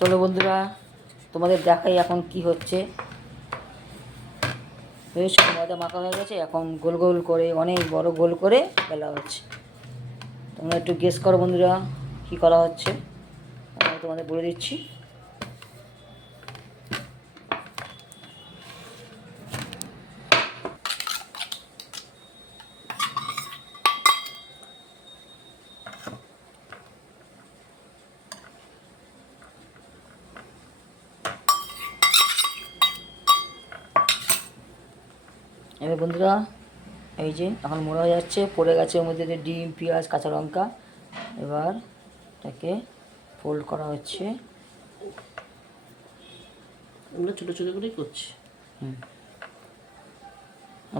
চলো বন্ধুরা, তোমাদের দেখাই এখন কি হচ্ছে। বেশ ময়দা মাখা হয়ে গেছে, এখন গোল গোল করে অনেক বড় গোল করে বেলা হচ্ছে। তোমরা একটু গেস করো বন্ধুরা কি করা হচ্ছে, আমি তোমাদের বলে দিচ্ছি। এবার বন্ধুরা এই যে এখন মোড়া হয়ে যাচ্ছে, পড়ে গেছে ওর মধ্যে ডিম, পেঁয়াজ, কাঁচা লঙ্কা। এবার এটাকে ফোল্ড করা হচ্ছে। আমরা ছোটো ছোটো করেই করছি।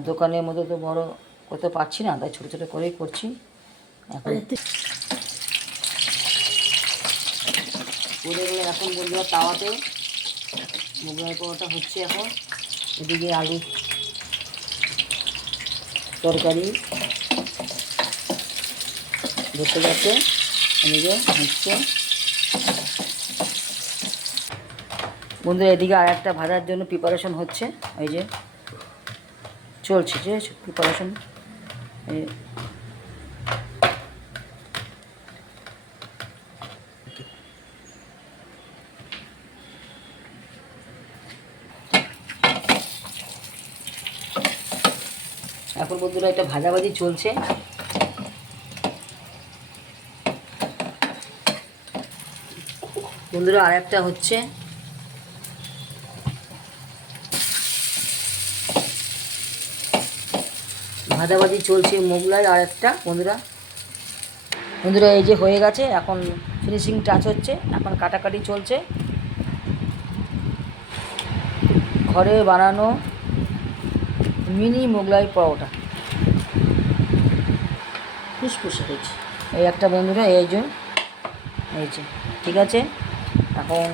দোকানের মধ্যে তো বড় করতে পারছি না, তাই ছোটো ছোটো করেই করছি। এখন করে গেলে এখন বন্ধুরা তাওয়াতে মোগলাই পরোটা হচ্ছে। এখন এদিকে আলু তরকারি বসে গেছে, এদিকে হচ্ছে বন্ধুরা। এদিকে আর একটা ভাজার জন্য প্রিপারেশন হচ্ছে, এই যে চলছে যে প্রিপারেশন। এখন বন্ধুরা এটা ভাজাভাজি চলছে। বন্ধুরা আর একটা হচ্ছে, ভাজাভাজি চলছে মোগলাই। আর একটা বন্ধুরা বন্ধুরা এই যে হয়ে গেছে, এখন ফিনিশিং টাচ হচ্ছে, এখন কাটাকাটি চলছে। ঘরে বানানো মিনি মোগলাই পরোটা ফুসফুসে হয়েছে এই একটা বন্ধুরা, এই যে ঠিক আছে। এখন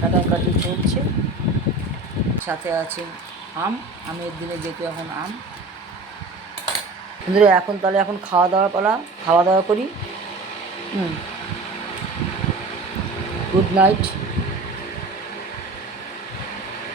কাটাকাটি চলছে, সাথে আছে আমের দিনে যেহেতু এখন আম। বন্ধুরা এখন তাহলে এখন খাওয়া দাওয়ার পালা, খাওয়া দাওয়া করি। Good night.